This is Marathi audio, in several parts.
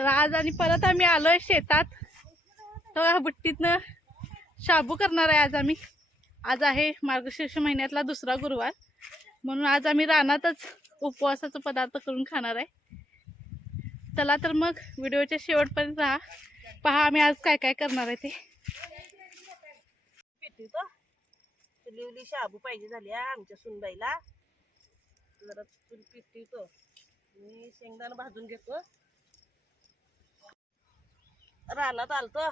तर आज आणि परत आम्ही आलोय शेतात. तर ह्या बुट्टीतनं शाबू करणार आहे आज आम्ही. आज आहे मार्गशीर्ष महिन्यातला दुसरा गुरुवार. म्हणून आज आम्ही रानातच उपवासाचा पदार्थ करून खाणार आहे. चला तर मग व्हिडिओच्या शेवटपर्यंत राहा. पहा आम्ही आज काय काय करणार आहे ते. लिवली शाबू पाहिजे झाली आमच्या सुनबाईला. जरा चुल मी शेंगदाणा भाजून घेतो रानात आलतो.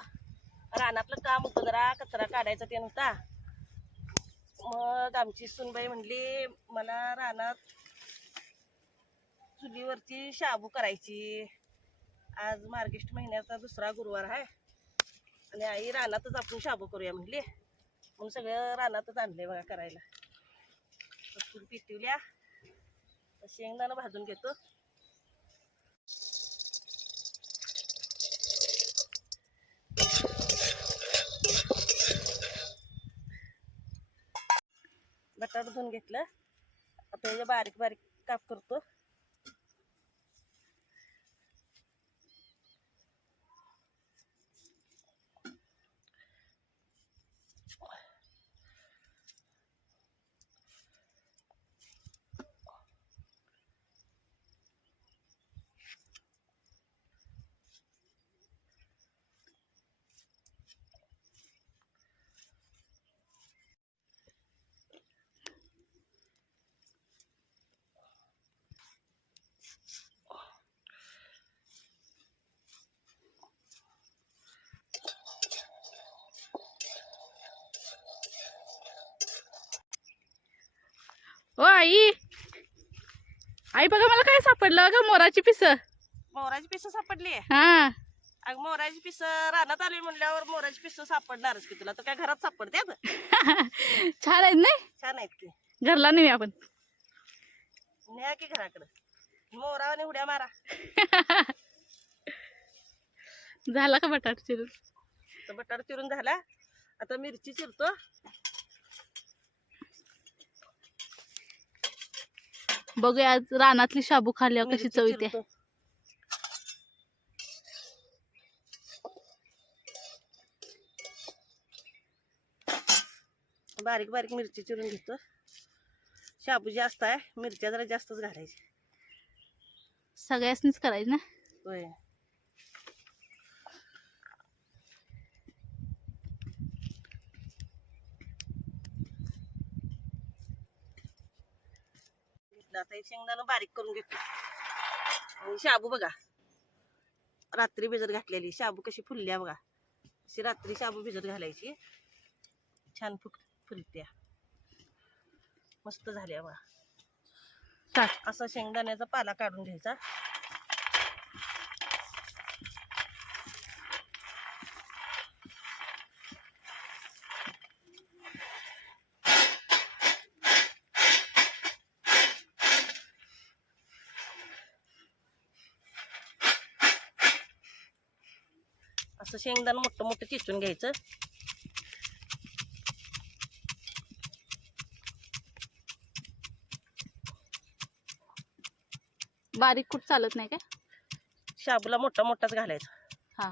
रानातलं काम होतं जरा कचरा काढायचा ते नव्हता. मग आमची सुनबाई म्हणली मला रानात चुलीवरची शाबू करायची. आज मार्गेस्ट महिन्याचा दुसरा गुरुवार आहे. आणि आई रानातच आपण शाबू करूया म्हणली. म्हणून सगळं रानातच आणले बघा करायला. फूल पिटवल्या शेंगदाणं भाजून घेतो. बटाटा धुवून घेतलं. आता बारीक बारीक काप करतो. ओ आई. आई बघा मला काय सापडलं का मोराची पिस. मोराची पिसं सापडली? हा. अग मोराची पिस रानात आली म्हणल्यावर मोराची पिस सापडणारच की तुला. तर काय घरात सापडते? छान आहेत नाही? छान आहेत की. घरला नेऊया आपण. न्या की घराकडं. मोरावाने उड्या मारा. झाला का बटाटा चिरून? बटाटा चिरून झाला. आता मिरची चिरतो. बघूया आज रानातली शाबू खाल्ल्यावर कशी चव येते. बारीक बारीक मिरची चिरून घेतो. शाबू जास्त आहे मिरच्या जरा जास्तच घालायची. सगळ्यासनीच करायची ना? होय. आता हे शेंगदाणा बारीक करून घेतो. आणि शाबू बघा. रात्री भिजत घातलेली. शाबू कशी फुलल्या बघा. अशी रात्री शाबू भिजत घालायची. छान फुक फुलत्या. मस्त झाल्या बघा. असा शेंगदाण्याचा पाला काढून घ्यायचा. असं शेंगदाणा मोठं मोठं चिचून घ्यायचं. बारीक कुठ चालत नाही काय? शाबूला मोठा मोठाच घालायचा. हा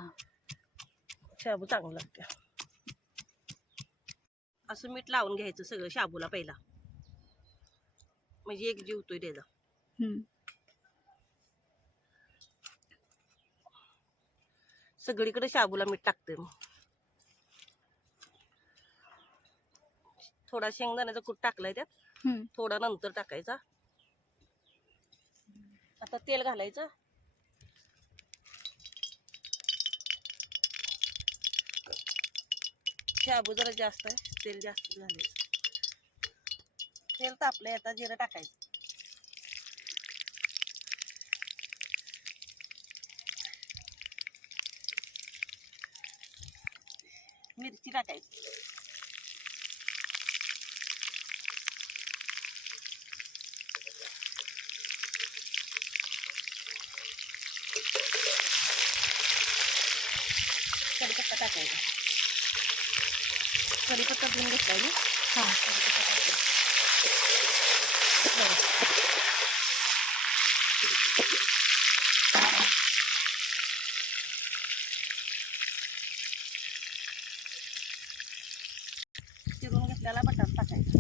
शाबू चांगलं लागतं असं मीठ लावून घ्यायचं सगळं शाबूला पहिला. म्हणजे एक जीव होतोय त्याचा. सगळीकडे शाबूला मीठ टाकते मग थोडा शेंगदाण्याचा कूट टाकलाय त्यात. थोडा नंतर टाकायचा. आता तेल घालायचं. शाबू जरा जास्त आहे तेल जास्त घालायचं. तेल तापलंय आता जिरं टाकायचं. मिरची टाकायची. कढीपत्ता टाकायचा. कढीपत्ता धुवून घेतलाय मी हा. कढीपत्ता टाकायचा. त्याला बटाटा टाकायचा.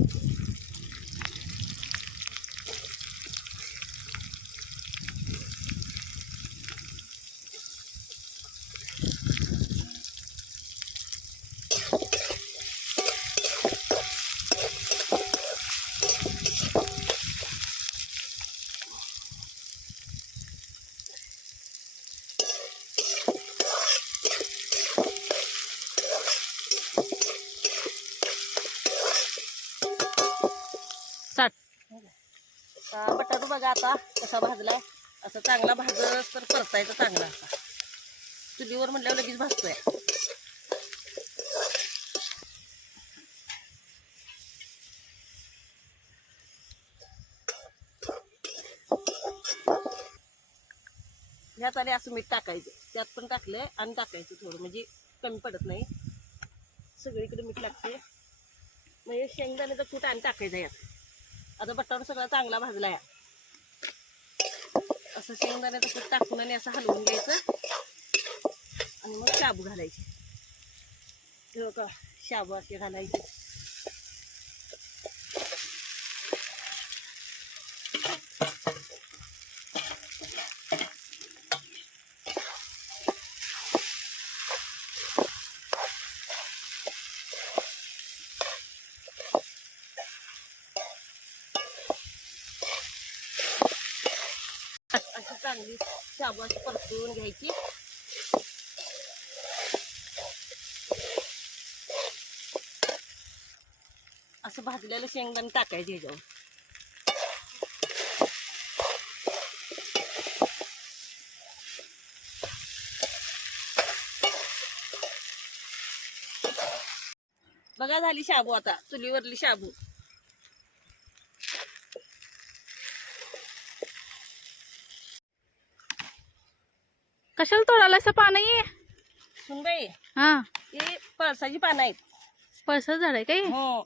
आता बटाटो बघा आता कसा भाजलाय. असं चांगला भाज तर परतायचा चांगला असा. चुलीवर म्हटल्यावर लगेच भाजतोय. ह्यात आले असं मीठ टाकायचं. त्यात पण टाकलंय आणि टाकायचं थोडं. म्हणजे कमी पडत नाही. सगळीकडे मीठ लागते म्हणजे शेंगदाण्याचं कूट आणि टाकायचं यात. आता बटाटा सगळा चांगला भाजला या असं शेंगदाण्याचं तसं टाकून आणि असं हलवून घ्यायचं. आणि मग शाबू घालायचे. शाबू असे घालायचे अशी चांगली शाबू अशी परतवून घ्यायची. असं भाजलेलं शेंगदाणे टाकायचे ह्याच्यावर. बघा झाली शाबू आता चुलीवरली शाबू. कशाला तोडायला असं पाणी सुनबाई हा. हे पळसाची पानं आहेत. पळसाचं झाड आहे काय हो?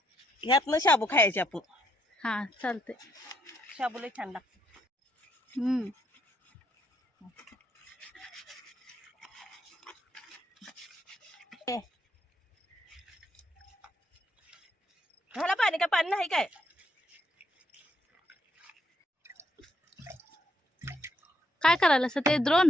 ह्यातनं शाबू खायचे आपण. हा चालते शाबू लय छान लागते. हम्म. घाला पाणी का? पाणी नाही काय? काय करायला असं ते? द्रोण?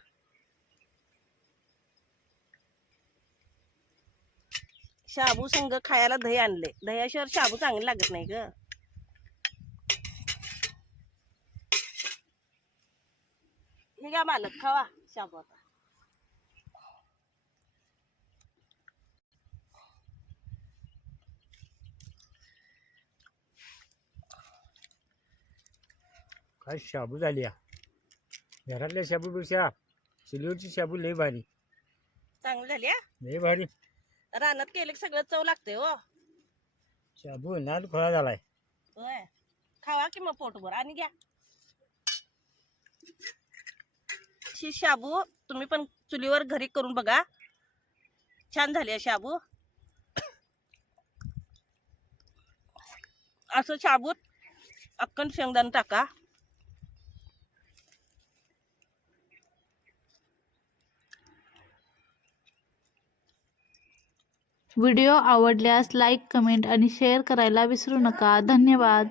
शाबू संग खायला दही आणले. दह्याशिवाय शाबू चांगले लागत नाही ग. हे घ्या मालक खावा शाबू आता. काय शाबू झाली या? घरातल्या शाबूपेक्षा चुलीवरची शाबू लय भारी. चांगली झाली हा? लय भारी. रानात केले की सगळं चव लागते हो. शाबू नाद खोळा झालाय. होय. खावा की मग पोटभर आणि घ्या. शी शाबू तुम्ही पण चुलीवर घरी करून बघा. छान झाली आहे शाबू. असं शाबूत अक्कन शेंगदाणा टाका. व्हिडिओ आवडल्यास लाईक कमेंट आणि शेअर करायला विसरू नका. धन्यवाद.